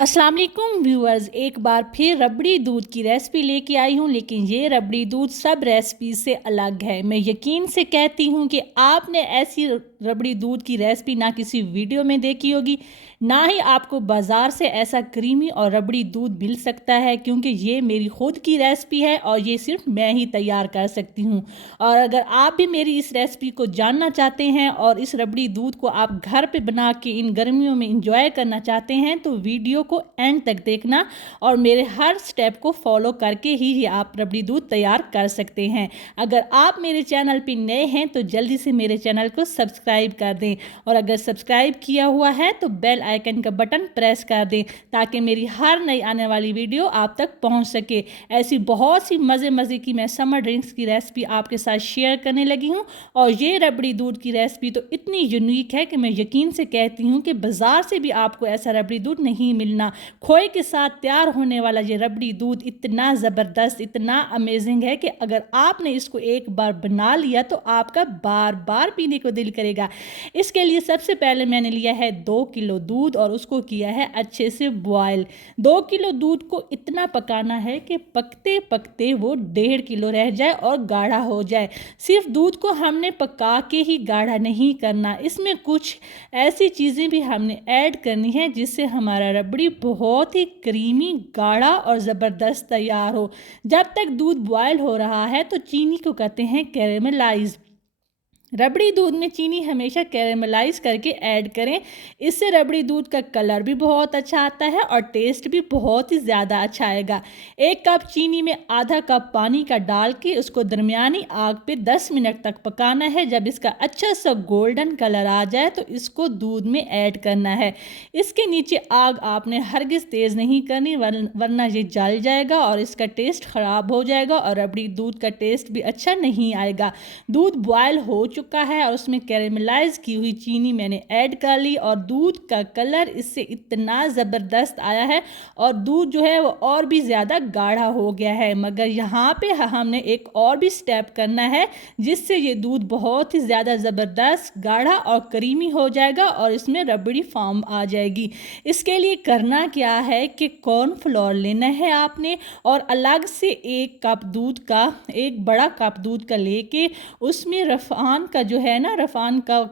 अस्सलाम वालेकुम व्यूअर्स, एक बार फिर रबड़ी दूध की रेसिपी लेके आई हूँ। लेकिन ये रबड़ी दूध सब रेसिपी से अलग है। मैं यकीन से कहती हूँ कि आपने ऐसी रबड़ी दूध की रेसिपी ना किसी वीडियो में देखी होगी, ना ही आपको बाज़ार से ऐसा क्रीमी और रबड़ी दूध मिल सकता है, क्योंकि ये मेरी खुद की रेसिपी है और ये सिर्फ मैं ही तैयार कर सकती हूँ। और अगर आप भी मेरी इस रेसिपी को जानना चाहते हैं और इस रबड़ी दूध को आप घर पे बना के इन गर्मियों में इंजॉय करना चाहते हैं, तो वीडियो को एंड तक देखना और मेरे हर स्टेप को फॉलो करके ही आप रबड़ी दूध तैयार कर सकते हैं। अगर आप मेरे चैनल पे नए हैं तो जल्दी से मेरे चैनल को सब्सक्राइब कर दें, और अगर सब्सक्राइब किया हुआ है तो बेल आइकन का बटन प्रेस कर दें ताकि मेरी हर नई आने वाली वीडियो आप तक पहुंच सके। ऐसी बहुत सी मज़े की मैं समर ड्रिंक्स की रेसिपी आपके साथ शेयर करने लगी हूँ, और ये रबड़ी दूध की रेसिपी तो इतनी यूनिक है कि मैं यकीन से कहती हूँ कि बाज़ार से भी आपको ऐसा रबड़ी दूध नहीं मिलना। खोए के साथ तैयार होने वाला ये रबड़ी दूध इतना ज़बरदस्त, इतना अमेजिंग है कि अगर आपने इसको एक बार बना लिया तो आपका बार बार पीने को दिल करेगा। इसके लिए सबसे पहले मैंने लिया है 2 किलो दूध और उसको किया है अच्छे से बॉयल। 2 किलो दूध को इतना पकाना है कि पकते पकते वो 1.5 किलो रह जाए और गाढ़ा हो जाए। सिर्फ दूध को हमने पका के ही गाढ़ा नहीं करना, इसमें कुछ ऐसी चीज़ें भी हमने ऐड करनी है जिससे हमारा रबड़ी बहुत ही क्रीमी, गाढ़ा और ज़बरदस्त तैयार हो। जब तक दूध बॉयल हो रहा है तो चीनी को कहते हैं कैरेमलाइज। रबड़ी दूध में चीनी हमेशा कैरेमलाइज करके ऐड करें, इससे रबड़ी दूध का कलर भी बहुत अच्छा आता है और टेस्ट भी बहुत ही ज़्यादा अच्छा आएगा। 1 कप चीनी में आधा कप पानी का डाल के उसको दरमियानी आग पे 10 मिनट तक पकाना है। जब इसका अच्छा सा गोल्डन कलर आ जाए तो इसको दूध में ऐड करना है। इसके नीचे आग आपने हरगिज़ तेज़ नहीं करनी, वरना ये जल जाएगा और इसका टेस्ट ख़राब हो जाएगा और रबड़ी दूध का टेस्ट भी अच्छा नहीं आएगा। दूध बॉयल हो चुका है और उसमें कैरेमलाइज की हुई चीनी मैंने ऐड कर ली और दूध का कलर इससे इतना ज़बरदस्त आया है और दूध जो है वो और भी ज़्यादा गाढ़ा हो गया है। मगर यहाँ पे हमने एक और भी स्टेप करना है जिससे ये दूध बहुत ही ज़्यादा ज़बरदस्त, गाढ़ा और क्रीमी हो जाएगा और इसमें रबड़ी फॉर्म आ जाएगी। इसके लिए करना क्या है कि कॉर्नफ्लोर लेना है आपने, और अलग से 1 कप दूध का, एक बड़ा कप दूध का लेके उसमें रफ़ान का जो है ना, रफ़ान का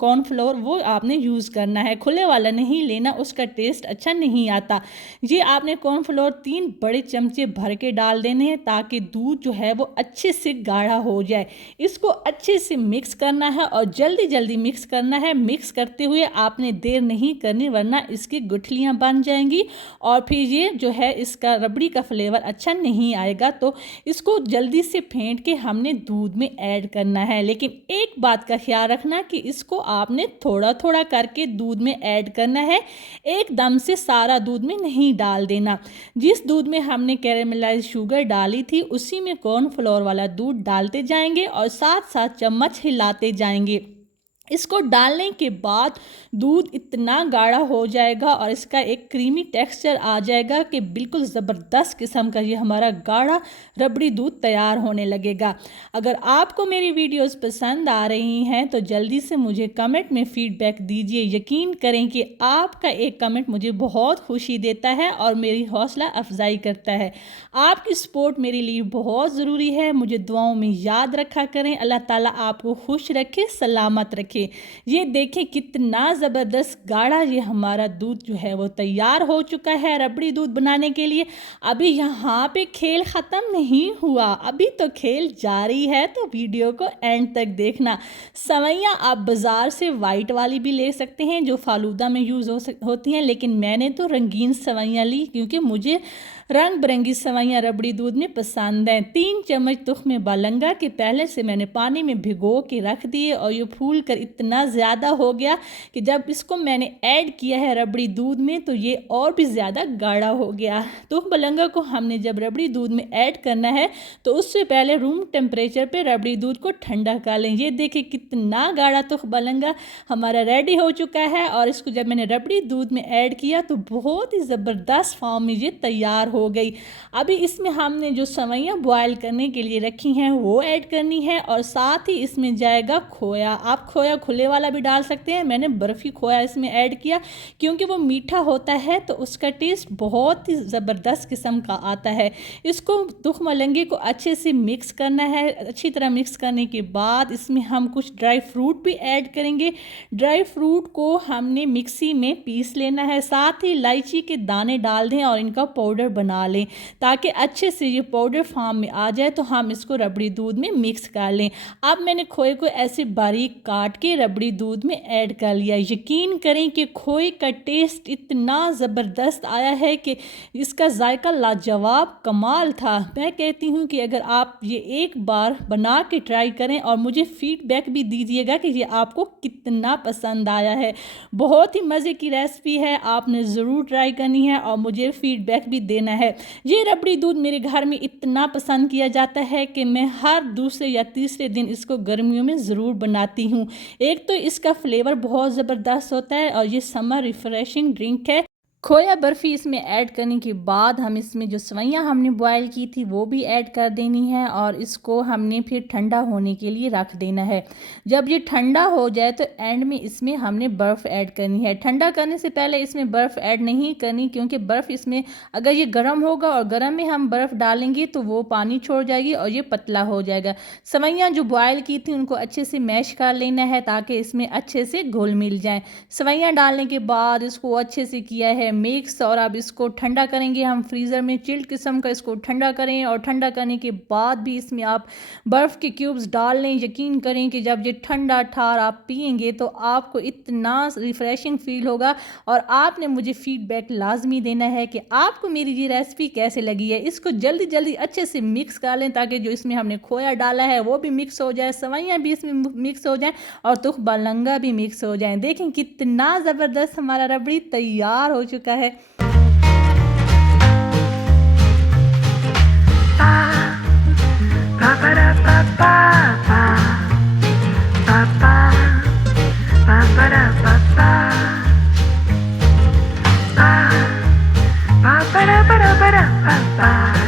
कॉर्नफ्लोर वो आपने यूज़ करना है। खुले वाला नहीं लेना, उसका टेस्ट अच्छा नहीं आता। ये आपने कॉर्नफ्लोर 3 बड़े चमचे भर के डाल देने हैं ताकि दूध जो है वो अच्छे से गाढ़ा हो जाए। इसको अच्छे से मिक्स करना है और जल्दी जल्दी मिक्स करना है। मिक्स करते हुए आपने देर नहीं करनी, वरना इसकी गुठलियाँ बन जाएंगी और फिर ये जो है इसका रबड़ी का फ्लेवर अच्छा नहीं आएगा। तो इसको जल्दी से फेंट के हमने दूध में ऐड करना है। लेकिन एक बात का ख्याल रखना कि इसको आपने थोड़ा थोड़ा करके दूध में ऐड करना है, एकदम से सारा दूध में नहीं डाल देना। जिस दूध में हमने कैरेमलाइज शुगर डाली थी उसी में कॉर्नफ्लोर वाला दूध डालते जाएंगे और साथ साथ चम्मच हिलाते जाएंगे। इसको डालने के बाद दूध इतना गाढ़ा हो जाएगा और इसका एक क्रीमी टेक्सचर आ जाएगा कि बिल्कुल ज़बरदस्त किस्म का ये हमारा गाढ़ा रबड़ी दूध तैयार होने लगेगा। अगर आपको मेरी वीडियोस पसंद आ रही हैं तो जल्दी से मुझे कमेंट में फ़ीडबैक दीजिए। यकीन करें कि आपका एक कमेंट मुझे बहुत खुशी देता है और मेरी हौसला अफजाई करता है। आपकी सपोर्ट मेरे लिए बहुत ज़रूरी है। मुझे दुआओं में याद रखा करें। अल्लाह ताला आपको खुश रखे, सलामत रखे। ये देखें कितना ज़बरदस्त गाढ़ा ये हमारा दूध जो है वो तैयार हो चुका है रबड़ी दूध बनाने के लिए। अभी यहाँ पे खेल ख़त्म नहीं हुआ, अभी तो खेल जारी है, तो वीडियो को एंड तक देखना। सवैयाँ आप बाज़ार से वाइट वाली भी ले सकते हैं जो फालूदा में यूज़ होती हैं, लेकिन मैंने तो रंगीन सवैयाँ ली क्योंकि मुझे रंग बिरंगी सवैयाँ रबड़ी दूध में पसंद हैं। 3 चम्मच तुख्मे बालंगा के पहले से मैंने पानी में भिगो के रख दिए और ये फूल कर इतना ज़्यादा हो गया कि जब इसको मैंने ऐड किया है रबड़ी दूध में तो ये और भी ज़्यादा गाढ़ा हो गया। तुख बालंगा को हमने जब रबड़ी दूध में ऐड करना है तो उससे पहले रूम टेम्परेचर पे रबड़ी दूध को ठंडा कर लें। ये देखिए कितना गाढ़ा तुख बालंगा हमारा रेडी हो चुका है और इसको जब मैंने रबड़ी दूध में ऐड किया तो बहुत ही ज़बरदस्त फॉर्म में ये तैयार हो गई। अभी इसमें हमने जो सवैयाँ बॉयल करने के लिए रखी हैं वो ऐड करनी है और साथ ही इसमें जाएगा खोया। आप खोया खुले वाला भी डाल सकते हैं। मैंने बर्फ़ी खोया इसमें ऐड किया क्योंकि वो मीठा होता है तो उसका टेस्ट बहुत ही ज़बरदस्त किस्म का आता है। इसको तुख मलंगे को अच्छे से मिक्स करना है। अच्छी तरह मिक्स करने के बाद इसमें हम कुछ ड्राई फ्रूट भी ऐड करेंगे। ड्राई फ्रूट को हमने मिक्सी में पीस लेना है, साथ ही इलायची के दाने डाल दें और इनका पाउडर बना लें ताकि अच्छे से ये पाउडर फॉर्म में आ जाए। तो हम इसको रबड़ी दूध में मिक्स कर लें। अब मैंने खोए को ऐसे बारीक काट के रबड़ी दूध में ऐड कर लिया। यकीन करें कि खोए का टेस्ट इतना ज़बरदस्त आया है कि इसका जायका लाजवाब कमाल था। मैं कहती हूँ कि अगर आप ये एक बार बना के ट्राई करें और मुझे फीडबैक भी दीजिएगा कि ये आपको कितना पसंद आया है। बहुत ही मज़े की रेसिपी है, आपने ज़रूर ट्राई करनी है और मुझे फीडबैक भी देना है। ये रबड़ी दूध मेरे घर में इतना पसंद किया जाता है कि मैं हर दूसरे या तीसरे दिन इसको गर्मियों में ज़रूर बनाती हूँ। एक तो इसका फ्लेवर बहुत ज़बरदस्त होता है और ये समर रिफ्रेशिंग ड्रिंक है। खोया बर्फ़ी इसमें ऐड करने के बाद हम इसमें जो सेवइयाँ हमने बॉयल की थी वो भी ऐड कर देनी है और इसको हमने फिर ठंडा होने के लिए रख देना है। जब ये ठंडा हो जाए तो एंड में इसमें हमने बर्फ़ ऐड करनी है। ठंडा करने से पहले इसमें बर्फ़ ऐड नहीं करनी क्योंकि बर्फ़ इसमें अगर ये गर्म होगा और गर्म में हम बर्फ़ डालेंगे तो वो पानी छोड़ जाएगी और ये पतला हो जाएगा। सेवइयाँ जो बॉयल की थी उनको अच्छे से मैश कर लेना है ताकि इसमें अच्छे से घुल मिल जाए। सेवइयाँ डालने के बाद इसको अच्छे से किया है मिक्स और अब इसको ठंडा करेंगे हम फ्रीज़र में। चिल्ड किस्म का इसको ठंडा करें और ठंडा करने के बाद भी इसमें आप बर्फ़ के क्यूब्स डाल लें। यकीन करें कि जब ये ठंडा ठार आप पिएंगे तो आपको इतना रिफ़्रेशिंग फ़ील होगा और आपने मुझे फ़ीडबैक लाजमी देना है कि आपको मेरी ये रेसिपी कैसे लगी है। इसको जल्दी जल्दी अच्छे से मिक्स कर लें ताकि जो इसमें हमने खोया डाला है वो भी मिक्स हो जाए, सेवइयाँ भी इसमें मिक्स हो जाएँ और तुख मलंगा भी मिक्स हो जाए। देखें कितना ज़बरदस्त हमारा रबड़ी तैयार हो चुका है। Ba ba da ba da ba da ba ba.